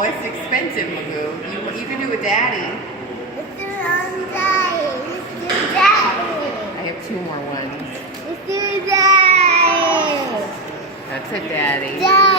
Oh, it's expensive, Magoo. You can do it with Daddy. Let's do it on Daddy. Let's do Daddy. I have two more ones. Let's do Daddy. That's it, Daddy. Daddy.